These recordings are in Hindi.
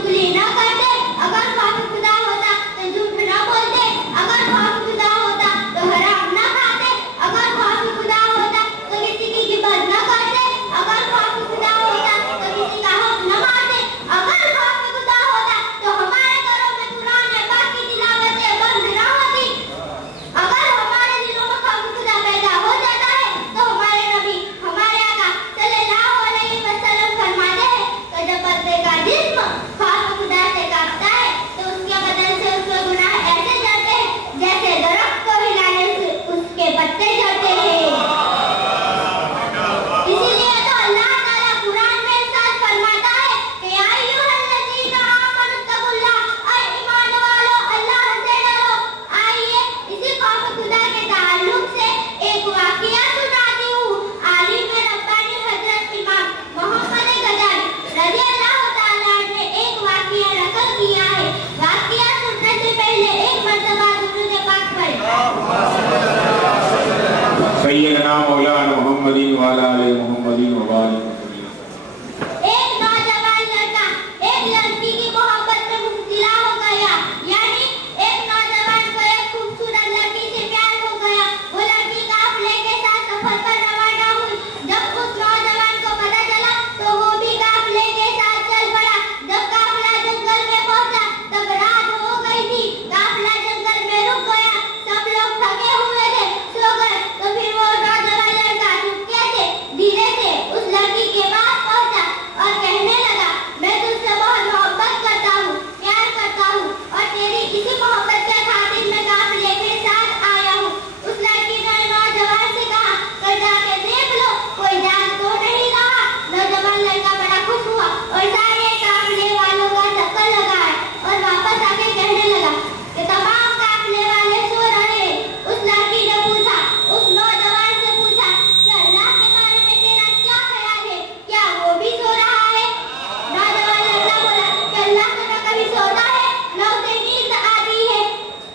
चुगली न करते, अगर खौफ खुदा होता तो झूठ न बोलते, अगर खौफ खुदा होता तो हराम न खाते, अगर खौफ खुदा होता तो किसी की गिबत न करते, अगर खौफ खुदा होता तो किसी का हक न मारते, अगर खौफ खुदा होता तो हमारे घरों में कुरान पाक की तिलावतें बंद न होती। अगर हमारे दिलों में खौफ खुदा पैदा हो जाता है तो हमारे नबी हमारे आका सल्लल्लाहु अलैहि वसल्लम फरमाते हैं कि जब बंदे का जिस्म खौफ खुदा से कांपता है तो उसके बदन से उसके गुनाह ऐसे जलते हैं जैसे दरख्त को हिलाने से उसके पत्ते झड़ते हैं। इसीलिए तो अल्लाह ताला कुरान में इरशाद फरमाता है कि या अय्युहल्लज़ीना आमनुत्तकुल्लाह, ऐ ईमान वालों अल्लाह से डरो। आइए इसी खौफ खुदा के ताल्लुक से एक वाकया सुनाती हूँ। आलिम रब्बानी हजरत इमाम मोहम्मद गजाली रज़ी अल्लाह ताला ने एक वाकया नकल किया है। वाकया सुनने से पहले एक मर्तबा दुरूद पाक पढ़ें। सय्यदना मौलाना मुहम्मदिन व अला आलि मुहम्मदिन व बारिक वसल्लम। एक नौजवान लड़का एक लड़की की मोहब्बत में मुब्तला हो गया, यानी एक नौजवान को एक खूबसूरत लड़की से प्यार हो गया। वो लड़की काफिले के साथ सफर पर रवाना हुई। जब उस नौजवान को पता चला तो वो भी काफिले के साथ चल पड़ा। जब काफिला जंगल में पहुंचा तब रात हो गई थी। काफिला जंगल में रुक गया, सब लोग थके हुए थे, सो गए। तो फिर वो नौजवान लड़का चुपके से धीरे से उस लड़की के पास पहुंचा और कहने लगा, मैं तुझसे बहुत मोहब्बत करता हूँ, प्यार करता हूँ और तेरी इसी मोहब्बत के खातिर मैं काफिले के साथ आया हूँ। उस लड़की ने नौजवान से कहा, कल जाके देख लो कोई जान तो नहीं रहा। नौजवान लड़का बड़ा खुश हुआ और सारे काफिले वालों का चक्कर लगाया और वापस आके कहने लगा कि तमाम काफिले वाले सो रहे हैं। उस लड़की ने पूछा, उस नौजवान से पूछा कि अल्लाह के बारे में तेरा क्या ख्याल है, क्या वो भी सो रहा है? नौजवान लड़का बोला कि अल्लाह तो न कभी सोता है न उसे नींद आती है।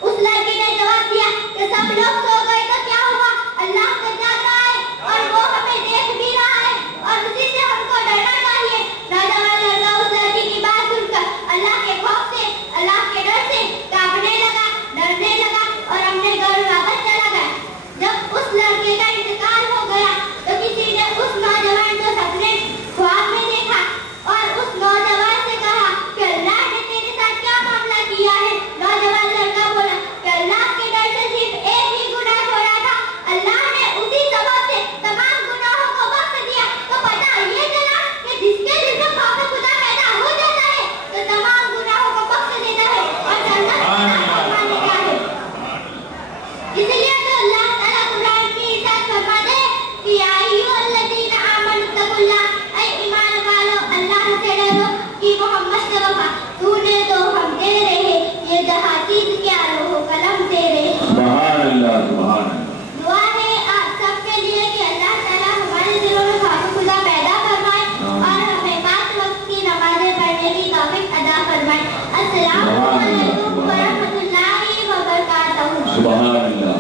उस लड़की ने जवाब दिया कि सब लोग सो गए तो क्या हुआ, अल्लाह तो जागा है और वो हमें देख भी रहा है और उसी से हमको डरना चाहिए। नौजवान लड़का उस लड़की की बात सुनकर अल्लाह के खौफ से, अल्लाह के डर से कांपने लगा, डरने लगा और अपने घर वापस चला गया। जब उस लड़के का इंतकाल हो गया तो किसी ने उस नौजवान को सपने ख्वाब में देखा और उस नौजवान से कहा कि अल्लाह ने तेरे साथ क्या मामला किया है? नौजवान लड़का बोला कि अल्लाह के डर से सिर्फ एक ही गुनाह छोड़ा था, अल्लाह ने उसी सबब से तमाम गुनाहों को बख्श दिया। तो पता ये चला कि जिसके दिल में खौफ खुदा पैदा हो जाता है तो तमाम गुनाहों को बख्श देता है और जन्नत का है। इसलिए तो अल्लाह ताला कुरान में इरशाद फरमाते हैं कि या अय्युहल्लज़ीना आमनुत्तकुल्लाह, ऐ ईमान वालों अल्लाह से डरो कि मोहम्मद से वफा तूने तो हम तेरे हैं, ये जहां चीज क्या लो कलम तेरे। सुभान अल्लाह, सुभान अल्लाह। दुआ है आप सबके लिए कि अल्लाह ताला हमारे दिलों में खौफ खुदा पैदा फरमाए और हमें 5 वक्त की नमाजें पढ़ने की तौफीक अता फरमाए। अस्सलामु अलैकुम व रहमतुल्लाहि व बरकातहू। सुभान अल्लाह।